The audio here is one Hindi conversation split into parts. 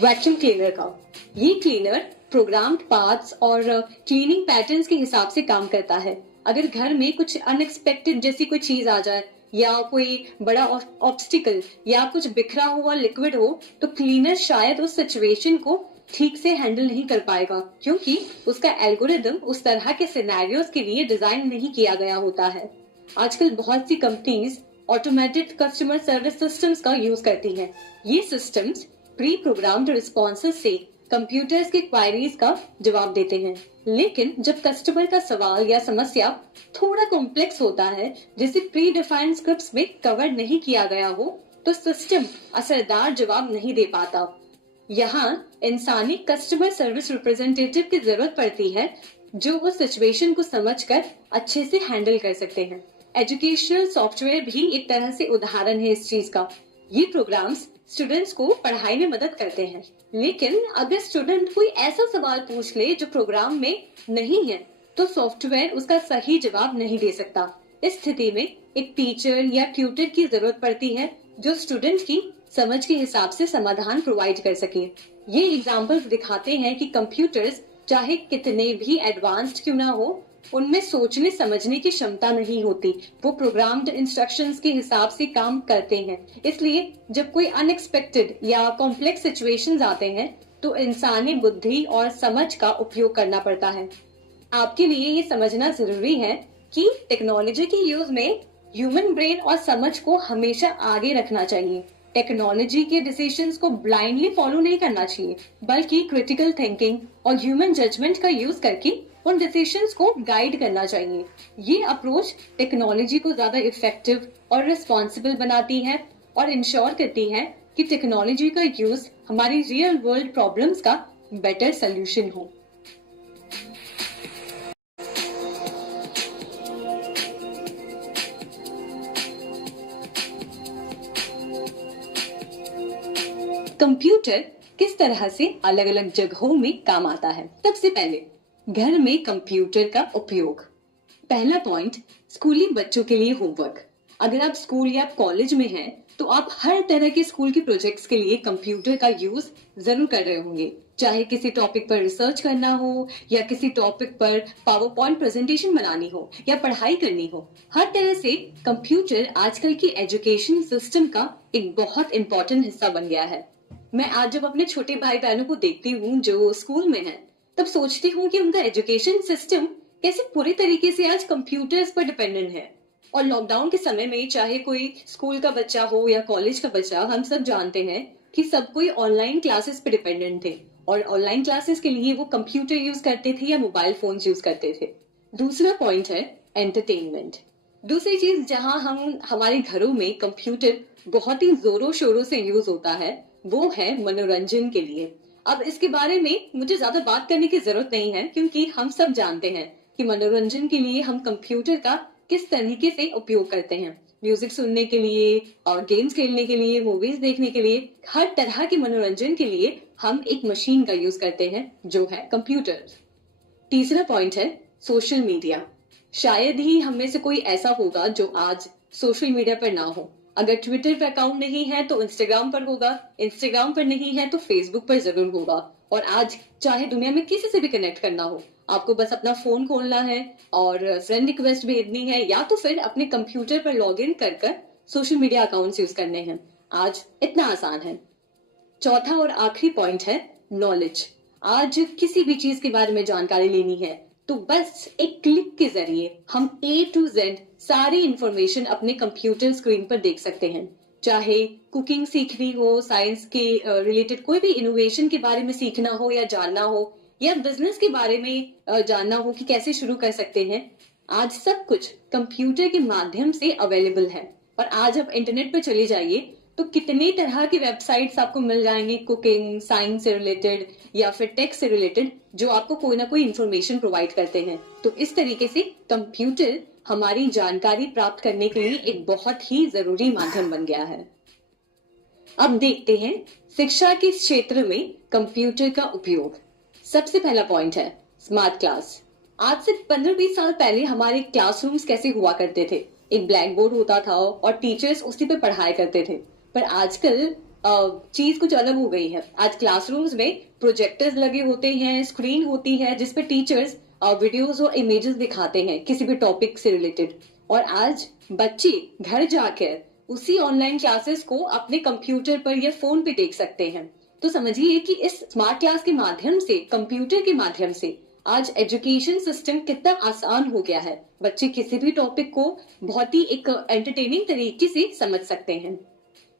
वैक्यूम क्लीनर का। ये क्लीनर प्रोग्राम्ड पाथ्स और क्लीनिंग पैटर्न्स के हिसाब से काम करता है। अगर घर में कुछ अनएक्सपेक्टेड जैसी कोई चीज आ जाए या कोई बड़ा ऑब्स्टिकल या कुछ बिखरा हुआ लिक्विड हो तो क्लीनर शायद उस सिचुएशन को ठीक से हैंडल नहीं कर पाएगा, क्योंकि उसका एल्गोरिदम उस तरह के सिनेरियोज के लिए डिजाइन नहीं किया गया होता है। आजकल बहुत सी companies automated customer service systems का यूज करती हैं। ये सिस्टम्स प्री प्रोग्राम्ड रिस्पॉन्सेज से कंप्यूटर्स के क्वायरीज का जवाब देते हैं, लेकिन जब कस्टमर का सवाल या समस्या थोड़ा कॉम्प्लेक्स होता है, जिसे प्री डिफाइंड स्क्रिप्ट्स में कवर नहीं किया गया हो, तो सिस्टम असरदार जवाब नहीं दे पाता। यहाँ इंसानी कस्टमर सर्विस रिप्रेजेंटेटिव की जरूरत पड़ती है, जो उस सिचुएशन को समझकर अच्छे से हैंडल कर सकते हैं। एजुकेशनल सॉफ्टवेयर भी एक तरह से उदाहरण है इस चीज का। ये प्रोग्राम्स स्टूडेंट्स को पढ़ाई में मदद करते हैं, लेकिन अगर स्टूडेंट कोई ऐसा सवाल पूछ ले जो प्रोग्राम में नहीं है, तो सॉफ्टवेयर उसका सही जवाब नहीं दे सकता। इस स्थिति में एक टीचर या ट्यूटर की जरूरत पड़ती है, जो स्टूडेंट की समझ के हिसाब से समाधान प्रोवाइड कर सके। ये एग्जाम्पल्स दिखाते हैं कि कंप्यूटर्स चाहे कितने भी एडवांस्ड क्यों ना हो, उनमें सोचने समझने की क्षमता नहीं होती। वो प्रोग्राम्ड इंस्ट्रक्शंस के हिसाब से काम करते हैं। इसलिए जब कोई अनएक्सपेक्टेड या कॉम्प्लेक्स सिचुएशंस आते हैं, तो इंसानी बुद्धि और समझ का उपयोग करना पड़ता है। आपके लिए ये समझना जरूरी है कि टेक्नोलॉजी के यूज में ह्यूमन ब्रेन और समझ को हमेशा आगे रखना चाहिए। टेक्नोलॉजी के डिसीजंस को ब्लाइंडली फॉलो नहीं करना चाहिए, बल्कि क्रिटिकल थिंकिंग और ह्यूमन जजमेंट का यूज करके उन डिसीजंस को गाइड करना चाहिए। ये अप्रोच टेक्नोलॉजी को ज्यादा इफेक्टिव और रिस्पॉन्सिबल बनाती है और इंश्योर करती है कि टेक्नोलॉजी का यूज हमारी रियल वर्ल्ड प्रॉब्लम्स का बेटर सोल्यूशन हो। कंप्यूटर किस तरह से अलग अलग जगहों में काम आता है। सबसे पहले घर में कंप्यूटर का उपयोग। पहला पॉइंट, स्कूली बच्चों के लिए होमवर्क। अगर आप स्कूल या कॉलेज में हैं, तो आप हर तरह के स्कूल के प्रोजेक्ट्स के लिए कंप्यूटर का यूज जरूर कर रहे होंगे। चाहे किसी टॉपिक पर रिसर्च करना हो या किसी टॉपिक पर पावर पॉइंट प्रेजेंटेशन बनानी हो या पढ़ाई करनी हो, हर तरह से कंप्यूटर आजकल की एजुकेशन सिस्टम का एक बहुत इंपॉर्टेंट हिस्सा बन गया है। मैं आज जब अपने छोटे भाई बहनों को देखती हूँ जो स्कूल में हैं, तब सोचती हूँ कि उनका एजुकेशन सिस्टम कैसे पूरी तरीके से आज कंप्यूटर्स पर डिपेंडेंट है। और लॉकडाउन के समय में चाहे कोई स्कूल का बच्चा हो या कॉलेज का बच्चा, हम सब जानते हैं कि सब कोई ऑनलाइन क्लासेस पे डिपेंडेंट थे और ऑनलाइन क्लासेस के लिए वो कंप्यूटर यूज करते थे या मोबाइल फोन यूज करते थे। दूसरा पॉइंट है एंटरटेनमेंट। दूसरी चीज जहां हमारे घरों में कंप्यूटर बहुत ही जोरों शोरों से यूज होता है, वो है मनोरंजन के लिए। अब इसके बारे में मुझे ज्यादा बात करने की जरूरत नहीं है, क्योंकि हम सब जानते हैं कि मनोरंजन के लिए हम कंप्यूटर का किस तरीके से उपयोग करते हैं। म्यूजिक सुनने के लिए और गेम्स खेलने के लिए, मूवीज देखने के लिए, हर तरह के मनोरंजन के लिए हम एक मशीन का यूज करते हैं, जो है कंप्यूटर। तीसरा पॉइंट है सोशल मीडिया। शायद ही हम में से कोई ऐसा होगा जो आज सोशल मीडिया पर ना हो। अगर ट्विटर पर अकाउंट नहीं है तो इंस्टाग्राम पर होगा, इंस्टाग्राम पर नहीं है तो फेसबुक पर जरूर होगा। और आज चाहे दुनिया में किसी से भी कनेक्ट करना हो, आपको बस अपना फोन खोलना है और फ्रेंड रिक्वेस्ट भेजनी है, या तो फिर अपने कंप्यूटर पर लॉग इन कर सोशल मीडिया अकाउंट्स यूज करने हैं। आज इतना आसान है। चौथा और आखिरी पॉइंट है नॉलेज। आज किसी भी चीज के बारे में जानकारी लेनी है तो बस एक क्लिक के जरिए हम A to Z सारी इंफॉर्मेशन अपने कंप्यूटर स्क्रीन पर देख सकते हैं। चाहे कुकिंग सीखनी हो, साइंस के रिलेटेड कोई भी इनोवेशन के बारे में सीखना हो या जानना हो, या बिजनेस के बारे में जानना हो कि कैसे शुरू कर सकते हैं, आज सब कुछ कंप्यूटर के माध्यम से अवेलेबल है। और आज आप इंटरनेट पर चले जाइए तो कितने तरह की वेबसाइट्स आपको मिल जाएंगे, कुकिंग, साइंस से रिलेटेड या फिर टेक से रिलेटेड, जो आपको कोई ना कोई इन्फॉर्मेशन प्रोवाइड करते हैं। तो इस तरीके से कंप्यूटर हमारी जानकारी प्राप्त करने के लिए एक बहुत ही जरूरी माध्यम बन गया है। अब देखते हैं शिक्षा के क्षेत्र में कंप्यूटर का उपयोग। सबसे पहला पॉइंट है स्मार्ट क्लास। आज से 15-20 साल पहले हमारे क्लासरूम्स कैसे हुआ करते थे। एक ब्लैक बोर्ड होता था और टीचर्स उसी पे पढ़ाया करते थे। पर आजकल चीज कुछ अलग हो गई है। आज क्लासरूम्स में प्रोजेक्टर्स लगे होते हैं, स्क्रीन होती है जिसपे टीचर्स वीडियोस और इमेजेस दिखाते हैं किसी भी टॉपिक से रिलेटेड। और आज बच्चे घर जाकर उसी ऑनलाइन क्लासेस को अपने कंप्यूटर पर या फोन पे देख सकते हैं। तो समझिए कि इस स्मार्ट क्लास के माध्यम से, कंप्यूटर के माध्यम से आज एजुकेशन सिस्टम कितना आसान हो गया है। बच्चे किसी भी टॉपिक को बहुत ही एक एंटरटेनिंग तरीके से समझ सकते हैं।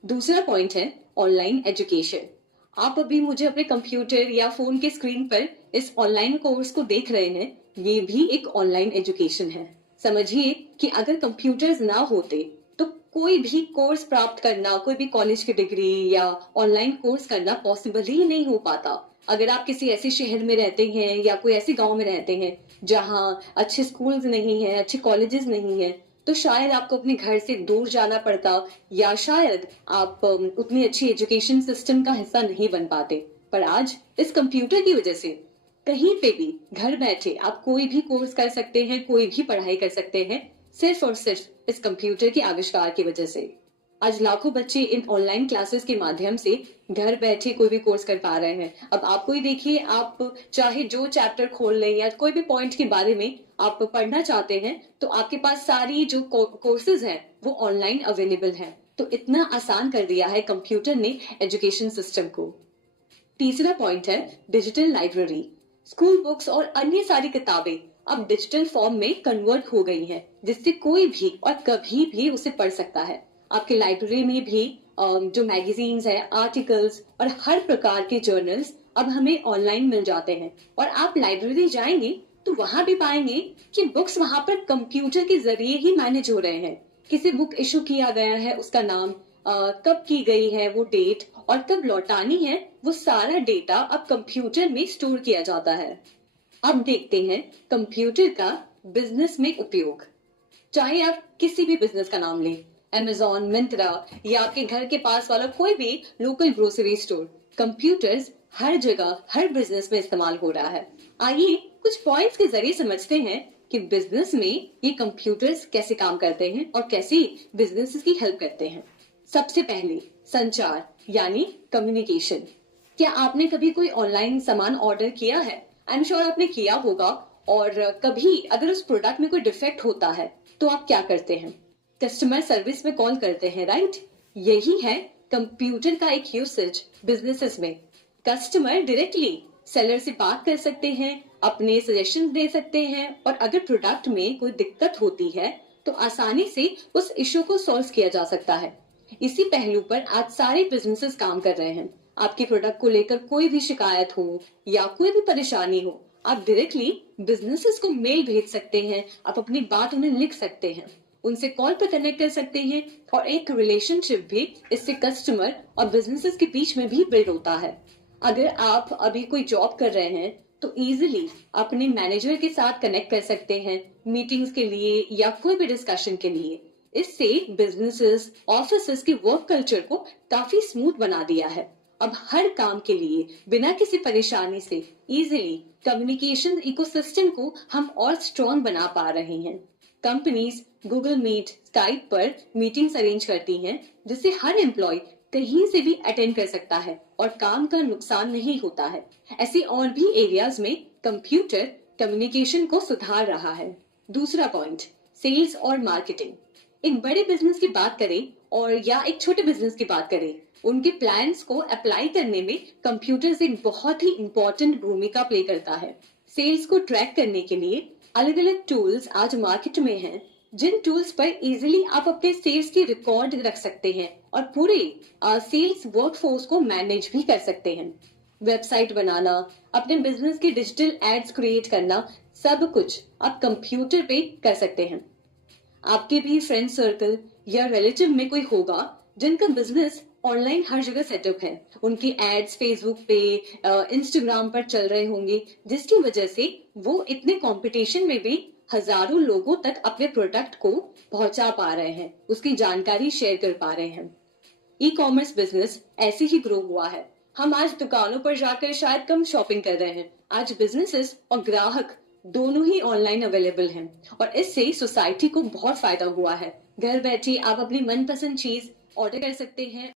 दूसरा पॉइंट है ऑनलाइन एजुकेशन। आप अभी मुझे अपने कंप्यूटर या फोन के स्क्रीन पर इस ऑनलाइन कोर्स को देख रहे हैं, ये भी एक ऑनलाइन एजुकेशन है। समझिए कि अगर कंप्यूटर्स ना होते तो कोई भी कोर्स प्राप्त करना, कोई भी कॉलेज की डिग्री या ऑनलाइन कोर्स करना पॉसिबल ही नहीं हो पाता। अगर आप किसी ऐसे शहर में रहते हैं या कोई ऐसे गांव में रहते हैं जहां अच्छे स्कूल्स नहीं है, अच्छे कॉलेजेस नहीं है, तो शायद आपको अपने घर से दूर जाना पड़ता, या शायद आप उतनी अच्छी एजुकेशन सिस्टम का हिस्सा नहीं बन पाते। पर आज इस कंप्यूटर की वजह से कहीं पे भी घर बैठे आप कोई भी कोर्स कर सकते हैं, कोई भी पढ़ाई कर सकते हैं, सिर्फ और सिर्फ इस कंप्यूटर के आविष्कार की वजह से। आज लाखों बच्चे इन ऑनलाइन क्लासेस के माध्यम से घर बैठे कोई भी कोर्स कर पा रहे हैं। अब आपको ही देखिए, आप चाहे जो चैप्टर खोल लें या कोई भी पॉइंट के बारे में आप पढ़ना चाहते हैं, तो आपके पास सारी जो कोर्सेज हैं वो ऑनलाइन अवेलेबल हैं। तो इतना आसान कर दिया है कंप्यूटर ने एजुकेशन सिस्टम को। तीसरा पॉइंट है डिजिटल लाइब्रेरी। स्कूल बुक्स और अन्य सारी किताबें अब डिजिटल फॉर्म में कन्वर्ट हो गई हैं, जिससे कोई भी और कभी भी उसे पढ़ सकता है। आपके लाइब्रेरी में भी जो मैगजीन्स है, आर्टिकल्स और हर प्रकार के जर्नल्स अब हमें ऑनलाइन मिल जाते हैं। और आप लाइब्रेरी जाएंगे तो वहां भी पाएंगे कि बुक्स वहां पर कंप्यूटर के जरिए ही मैनेज हो रहे हैं। किसी बुक इशू किया गया है, उसका नाम, कब की गई है वो डेट, और कब लौटानी है, वो सारा डेटा अब कंप्यूटर में स्टोर किया जाता है। अब देखते हैं कंप्यूटर का बिजनेस में उपयोग। चाहे आप किसी भी बिजनेस का नाम लें, अमेजॉन, मिंत्रा या आपके घर के पास वाला कोई भी लोकल ग्रोसरी स्टोर, कंप्यूटर्स हर जगह हर बिजनेस में इस्तेमाल हो रहा है। आइए कुछ पॉइंट्स के जरिए समझते हैं कि बिजनेस में ये कंप्यूटर्स कैसे काम करते हैं और कैसे बिजनेस की हेल्प करते हैं। सबसे पहले संचार यानी कम्युनिकेशन। क्या आपने कभी कोई ऑनलाइन सामान ऑर्डर किया है? आई एम श्योर आपने किया होगा। और कभी अगर उस प्रोडक्ट में कोई डिफेक्ट होता है तो आप क्या करते हैं? कस्टमर सर्विस में कॉल करते हैं, राइट? यही है कंप्यूटर का एक यूसेज बिजनेसेस में। कस्टमर डायरेक्टली सेलर से बात कर सकते हैं, अपने सजेशन दे सकते हैं, और अगर प्रोडक्ट में कोई दिक्कत होती है तो आसानी से उस इश्यू को सॉल्व किया जा सकता है। इसी पहलू पर आज सारे बिजनेसेस काम कर रहे हैं। आपके प्रोडक्ट को लेकर कोई भी शिकायत हो या कोई भी परेशानी हो, आप डायरेक्टली बिजनेसेस को मेल भेज सकते हैं, आप अपनी बात उन्हें लिख सकते हैं, उनसे कॉल पर कनेक्ट कर सकते हैं, और एक रिलेशनशिप भी इससे कस्टमर और बिजनेसेस के बीच में भी बिल्ड होता है। अगर आप अभी कोई जॉब कर रहे हैं तो इजीली अपने मैनेजर के साथ कनेक्ट कर सकते हैं मीटिंग्स के लिए या कोई भी डिस्कशन के लिए। इससे बिजनेसेस, ऑफिसेस के वर्क कल्चर को काफी स्मूथ बना दिया है। अब हर काम के लिए बिना किसी परेशानी से इजीली कम्युनिकेशन इकोसिस्टम को हम और स्ट्रॉन्ग बना पा रहे हैं। कंपनीज गूगल मीट, स्काइप पर मीटिंग्स अरेंज करती हैं, जिससे हर एम्प्लॉय कहीं से भी अटेंड कर सकता है और काम का नुकसान नहीं होता है। ऐसे और भी एरियाज में कंप्यूटर कम्युनिकेशन को सुधार रहा है। दूसरा पॉइंट, सेल्स और मार्केटिंग। एक बड़े बिजनेस की बात करें और या एक छोटे बिजनेस की बात करें, उनके प्लान्स को अप्लाई करने में कंप्यूटर एक बहुत ही इंपॉर्टेंट भूमिका प्ले करता है। सेल्स को ट्रैक करने के लिए अलग अलग टूल्स आज मार्केट में हैं, जिन टूल्स पर इजीली आप अपने सेल्स की रिकॉर्ड रख सकते हैं और पूरे सेल्स वर्कफोर्स को मैनेज भी कर सकते हैं। वेबसाइट बनाना, अपने बिजनेस के डिजिटल एड्स क्रिएट करना, सब कुछ आप कंप्यूटर पे कर सकते हैं। आपके भी फ्रेंड सर्कल या रिलेटिव में कोई होगा जिनका बिजनेस ऑनलाइन हर जगह सेटअप है। उनके एड्स फेसबुक पे, इंस्टाग्राम पर चल रहे होंगे, जिसकी वजह से वो इतने कंपटीशन में भी हजारों लोगों तक अपने प्रोडक्ट को पहुंचा पा रहे हैं, उसकी जानकारी शेयर कर पा रहे हैं। ई कॉमर्स बिजनेस ऐसे ही ग्रो हुआ है। हम आज दुकानों पर जाकर शायद कम शॉपिंग कर रहे हैं। आज बिजनेसेस और ग्राहक दोनों ही ऑनलाइन अवेलेबल हैं, और इससे सोसाइटी को बहुत फायदा हुआ है। घर बैठे आप अपनी मनपसंद चीज ऑर्डर कर सकते हैं